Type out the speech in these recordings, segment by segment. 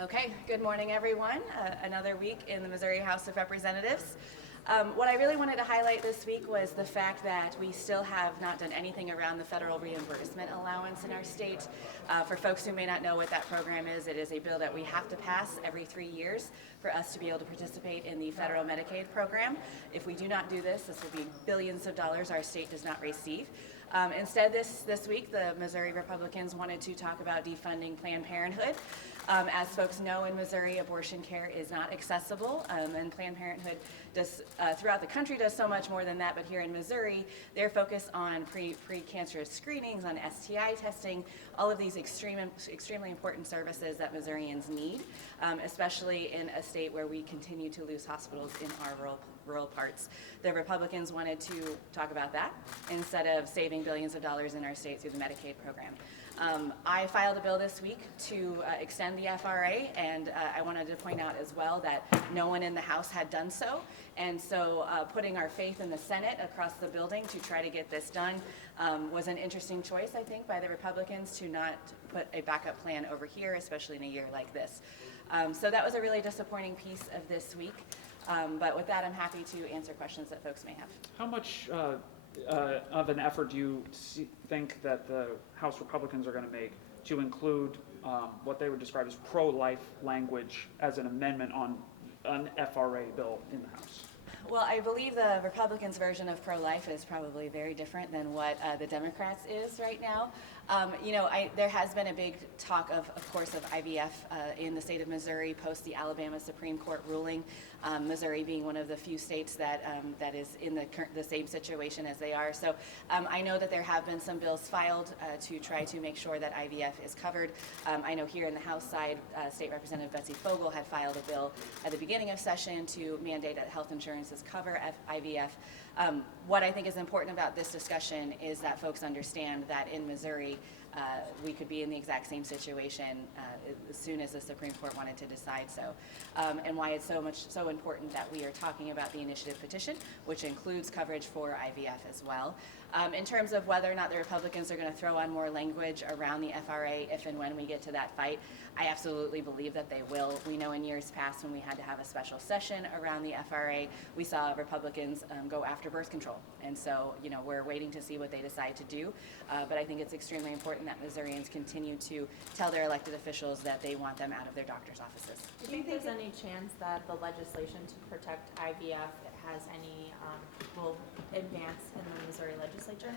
Okay, good morning, everyone. Another week in the Missouri House of Representatives. What I really wanted to highlight this week was the fact that we still have not done anything around the federal reimbursement allowance in our state. For folks who may not know what that program is, it is a bill that we have to pass every 3 years for us to be able to participate in the federal Medicaid program. If we do not do this, this will be billions of dollars our state does not receive. Instead, this week, the Missouri Republicans wanted to talk about defunding Planned Parenthood. As folks know, in Missouri, abortion care is not accessible, and Planned Parenthood does throughout the country does so much more than that. But here in Missouri, they're focused on pre-cancerous screenings, on STI testing, all of these extremely important services that Missourians need, especially in a state where we continue to lose hospitals in our rural parts. The Republicans wanted to talk about that instead of saving billions of dollars in our state through the Medicaid program. I filed a bill this week to extend the FRA, and I wanted to point out as well that no one in the House had done so. And so putting our faith in the Senate across the building to try to get this done was an interesting choice, I think, by the Republicans to not put a backup plan over here, especially in a year like this. So that was a really disappointing piece of this week. But with that, I'm happy to answer questions that folks may have. How much of an effort do you think that the House Republicans are going to make to include what they would describe as pro-life language as an amendment on an FRA bill in the House? Well, I believe the Republicans' version of pro-life is probably very different than what the Democrats is right now. There has been a big talk of course, of IVF in the state of Missouri post the Alabama Supreme Court ruling. Missouri being one of the few states that is in the same situation as they are. So I know that there have been some bills filed to try to make sure that IVF is covered. I know here in the House side, State Representative Betsy Fogel had filed a bill at the beginning of session to mandate that health insurances cover IVF. What I think is important about this discussion is that folks understand that in Missouri, we could be in the exact same situation as soon as the Supreme Court wanted to decide so, and why it's so important that we are talking about the initiative petition, which includes coverage for IVF as well. In terms of whether or not the Republicans are going to throw on more language around the FRA if and when we get to that fight, I absolutely believe that they will. We know in years past when we had to have a special session around the FRA, we saw Republicans go after birth control. And so, we're waiting to see what they decide to do. But I think it's extremely important that Missourians continue to tell their elected officials that they want them out of their doctor's offices. Do you think there's any chance that the legislation to protect IVF has any will advance in the Missouri legislature?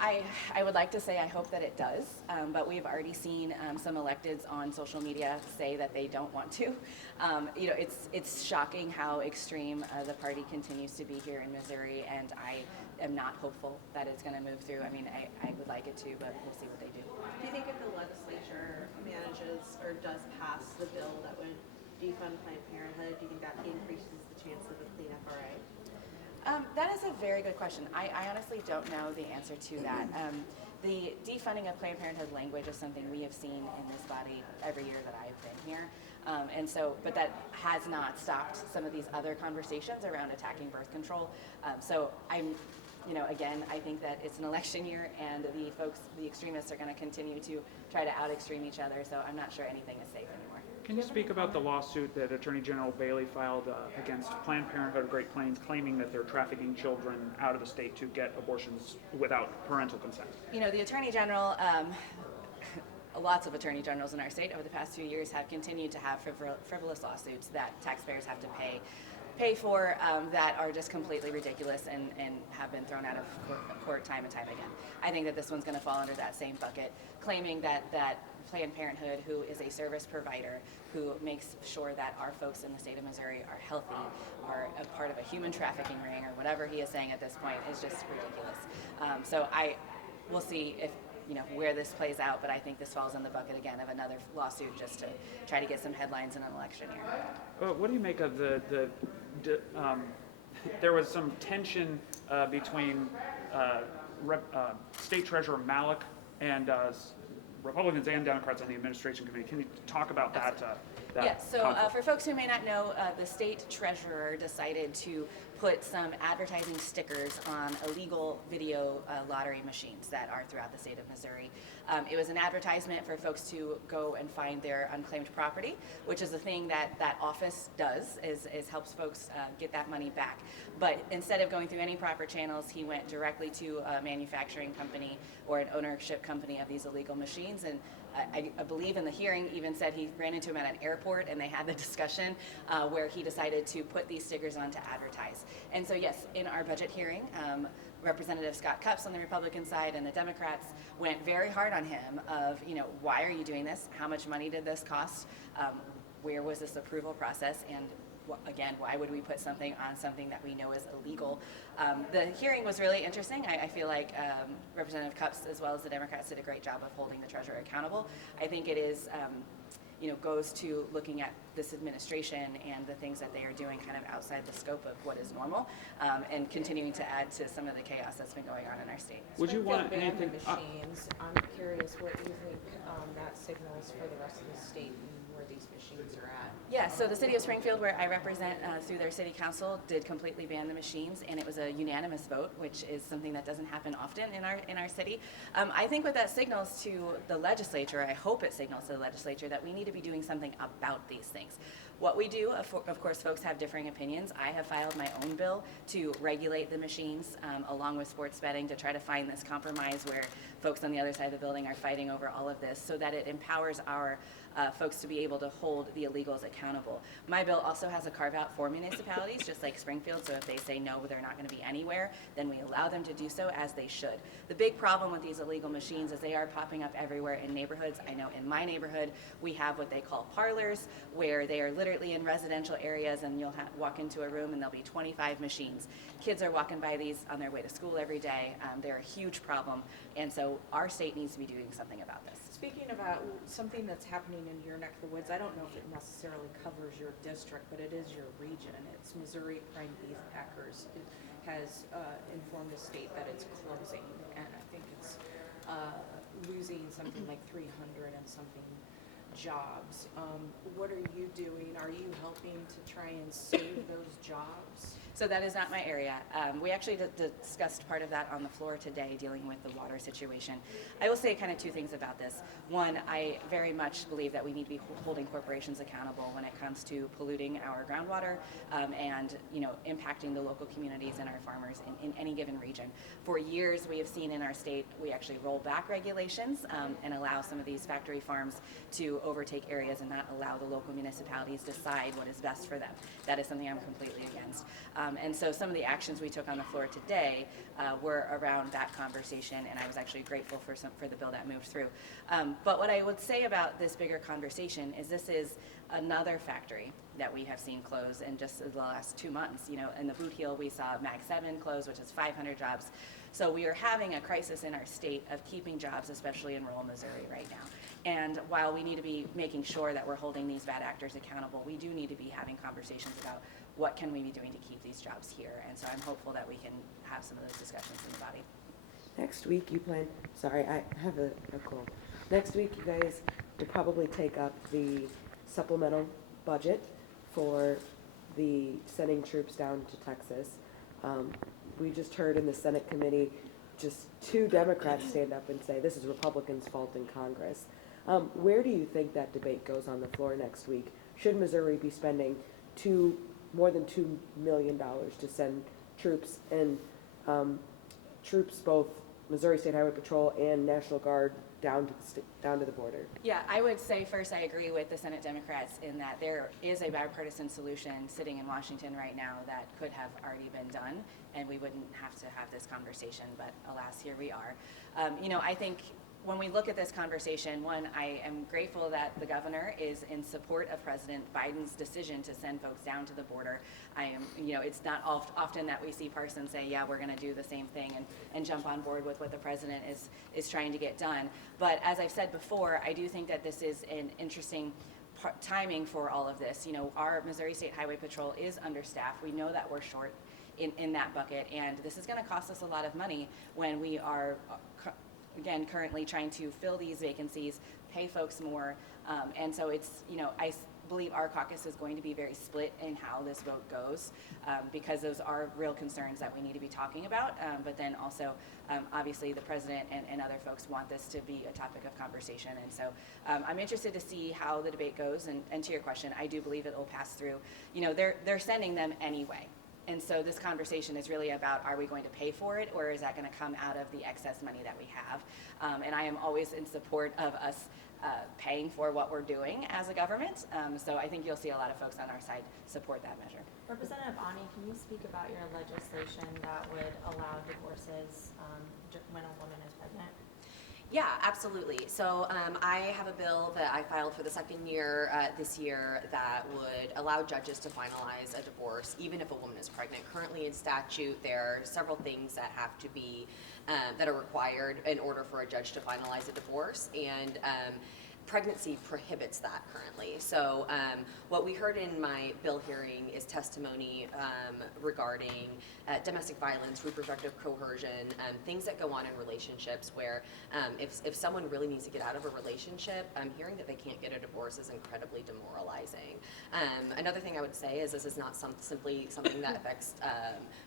I would like to say I hope that it does, but we've already seen some electeds on social media say that they don't want to. It's shocking how extreme the party continues to be here in Missouri, and I am not hopeful that it's going to move through. I mean, I would like it to, but we'll see what they do. Do you think if the legislature manages or does pass the bill that would defund Planned Parenthood, do you think that increases the chance of a clean FRA? That is a very good question. I honestly don't know the answer to that. The defunding of Planned Parenthood language is something we have seen in this body every year that I've been here. But that has not stopped some of these other conversations around attacking birth control. Again, I think that it's an election year, and the extremists are going to continue to try to out-extreme each other, so I'm not sure anything is safe anymore. Can you speak about the lawsuit that Attorney General Bailey filed against Planned Parenthood of Great Plains, claiming that they're trafficking children out of the state to get abortions without parental consent? The Attorney General, lots of Attorney Generals in our state over the past few years have continued to have frivolous lawsuits that taxpayers have to pay for that are just completely ridiculous and have been thrown out of court time and time again. I think that this one's going to fall under that same bucket, claiming that Planned Parenthood, who is a service provider, who makes sure that our folks in the state of Missouri are healthy, are a part of a human trafficking ring, or whatever he is saying at this point, is just ridiculous. We'll see if where this plays out, but I think this falls in the bucket again of another lawsuit just to try to get some headlines in an election year. What do you make of there was some tension between State Treasurer Malik and Republicans and Democrats on the administration committee? Can you talk about that? Yes, so for folks who may not know, the state treasurer decided to put some advertising stickers on illegal video lottery machines that are throughout the state of Missouri. It was an advertisement for folks to go and find their unclaimed property, which is a thing that that office does, is helps folks get that money back. But instead of going through any proper channels, he went directly to a manufacturing company or an ownership company of these illegal machines. And I believe in the hearing even said he ran into him at an airport and they had the discussion where he decided to put these stickers on to advertise. And so yes, in our budget hearing, Representative Scott Cupps on the Republican side and the Democrats went very hard on him of, why are you doing this? How much money did this cost? Where was this approval process? And again, why would we put something on something that we know is illegal? The hearing was really interesting. I feel like Representative Cupps, as well as the Democrats, did a great job of holding the treasurer accountable. I think it is, goes to looking at this administration and the things that they are doing kind of outside the scope of what is normal, and continuing to add to some of the chaos that's been going on in our state. Would you want Springfield banned anything? the machines. I'm curious what you think that signals for the rest of the state and where these machines are at. Yeah, so the city of Springfield, where I represent through their city council, did completely ban the machines, and it was a unanimous vote, which is something that doesn't happen often in our city. I think what that signals to the legislature, I hope it signals to the legislature, that we need to be doing something about these things. What we do, of course, folks have differing opinions. I have filed my own bill to regulate the machines along with sports betting to try to find this compromise where folks on the other side of the building are fighting over all of this so that it empowers our folks to be able to hold the illegals accountable. My bill also has a carve out for municipalities, just like Springfield, so if they say no, they're not going to be anywhere, then we allow them to do so as they should. The big problem with these illegal machines is they are popping up everywhere in neighborhoods. I know in my neighborhood, we have what they call parlors, where they are literally in residential areas and you'll walk into a room and there'll be 25 machines. Kids are walking by these on their way to school every day. They're a huge problem, and so our state needs to be doing something about this. Speaking about something that's happening in your neck of the woods, I don't know if it necessarily covers your district, but it is your region. It's Missouri Prime Beef Packers. It has informed the state that it's closing, and I think it's losing something like 300 and something jobs. What are you doing? Are you helping to try and save those jobs? So that is not my area. We actually discussed part of that on the floor today, dealing with the water situation. I will say kind of two things about this. One, I very much believe that we need to be holding corporations accountable when it comes to polluting our groundwater and impacting the local communities and our farmers in any given region. For years, we have seen in our state, we actually roll back regulations and allow some of these factory farms to overtake areas and not allow the local municipalities decide what is best for them. That is something I'm completely against. And so some of the actions we took on the floor today were around that conversation, and I was actually grateful for the bill that moved through. But what I would say about this bigger conversation is this is another factory that we have seen close in just the last 2 months. In the Boot Heel, we saw Mag 7 close, which is 500 jobs. So we are having a crisis in our state of keeping jobs, especially in rural Missouri right now. And while we need to be making sure that we're holding these bad actors accountable, we do need to be having conversations about what can we be doing to keep these jobs here. And so I'm hopeful that we can have some of those discussions in the body. Next week you plan, sorry, I have a cold. Next week you guys will probably take up the supplemental budget for the sending troops down to Texas. We just heard in the Senate committee just 2 Democrats stand up and say this is Republicans' fault in Congress. Where do you think that debate goes on the floor next week? Should Missouri be spending more than $2 million to send troops and troops, both Missouri State Highway Patrol and National Guard, down to the border? Yeah, I would say first I agree with the Senate Democrats in that there is a bipartisan solution sitting in Washington right now that could have already been done, and we wouldn't have to have this conversation, but alas, here we are. I think when we look at this conversation, one, I am grateful that the governor is in support of President Biden's decision to send folks down to the border. It's not often that we see Parsons say, yeah, we're going to do the same thing and jump on board with what the president is trying to get done. But as I've said before, I do think that this is an interesting timing for all of this. Our Missouri State Highway Patrol is understaffed. We know that we're short in that bucket, and this is going to cost us a lot of money when we are again, currently trying to fill these vacancies, pay folks more. And so it's, believe our caucus is going to be very split in how this vote goes, because those are real concerns that we need to be talking about. But then also, obviously, the president and other folks want this to be a topic of conversation. And so I'm interested to see how the debate goes. And to your question, I do believe it will pass through. They're sending them anyway. And so this conversation is really about, are we going to pay for it, or is that going to come out of the excess money that we have? And I am always in support of us paying for what we're doing as a government. So I think you'll see a lot of folks on our side support that measure. Representative Ani, can you speak about your legislation that would allow divorces when a woman is pregnant? Yeah, absolutely. So I have a bill that I filed for the second year this year that would allow judges to finalize a divorce even if a woman is pregnant. Currently in statute, there are several things that have to be, that are required in order for a judge to finalize a divorce, and pregnancy prohibits that currently. So what we heard in my bill hearing is testimony regarding domestic violence, reproductive coercion, things that go on in relationships where if someone really needs to get out of a relationship, hearing that they can't get a divorce is incredibly demoralizing. Another thing I would say is this is not simply something that affects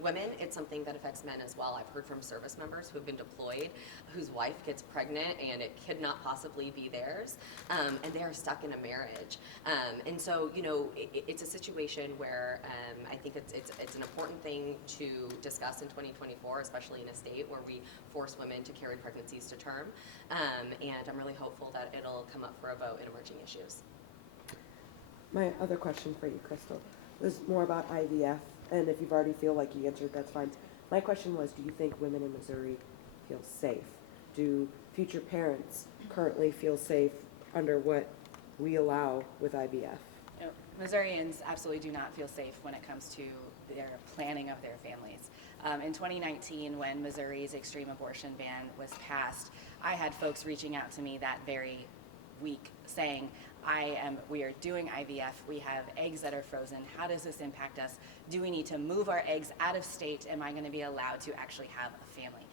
women, it's something that affects men as well. I've heard from service members who have been deployed whose wife gets pregnant and it could not possibly be theirs. And they are stuck in a marriage. And so, it's a situation where I think it's an important thing to discuss in 2024, especially in a state where we force women to carry pregnancies to term. And I'm really hopeful that it'll come up for a vote in emerging issues. My other question for you, Crystal, was more about IVF, and if you've already feel like you answered, that's fine. My question was, do you think women in Missouri feel safe? Do future parents currently feel safe under what we allow with IVF? Missourians absolutely do not feel safe when it comes to their planning of their families. In 2019, when Missouri's extreme abortion ban was passed, I had folks reaching out to me that very week saying, we are doing IVF, we have eggs that are frozen, how does this impact us? Do we need to move our eggs out of state? Am I going to be allowed to actually have a family?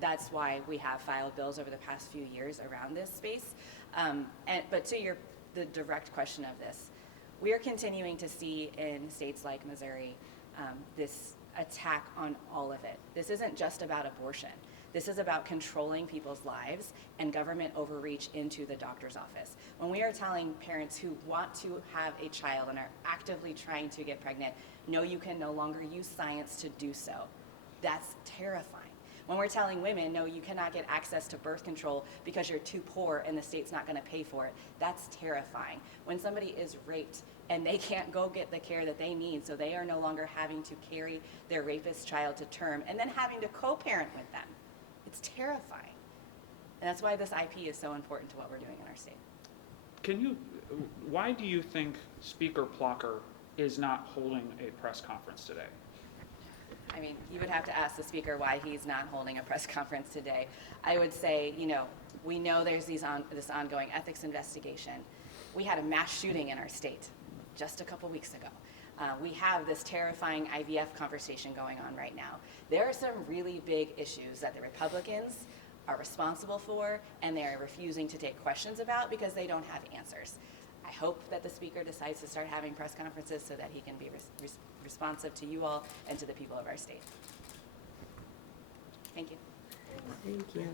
That's why we have filed bills over the past few years around this space. But to the direct question of this, we are continuing to see in states like Missouri this attack on all of it. This isn't just about abortion. This is about controlling people's lives and government overreach into the doctor's office. When we are telling parents who want to have a child and are actively trying to get pregnant, no, you can no longer use science to do so, that's terrifying. When we're telling women, no, you cannot get access to birth control because you're too poor and the state's not going to pay for it, that's terrifying. When somebody is raped and they can't go get the care that they need, so they are no longer having to carry their rapist child to term and then having to co-parent with them, it's terrifying. And that's why this IP is so important to what we're doing in our state. Why do you think Speaker Plocker is not holding a press conference today? I mean, you would have to ask the speaker why he's not holding a press conference today. I would say, we know there's this ongoing ethics investigation. We had a mass shooting in our state just a couple weeks ago. We have this terrifying IVF conversation going on right now. There are some really big issues that the Republicans are responsible for, and they are refusing to take questions about because they don't have answers. I hope that the speaker decides to start having press conferences so that he can be responsive to you all and to the people of our state. Thank you. Thank you.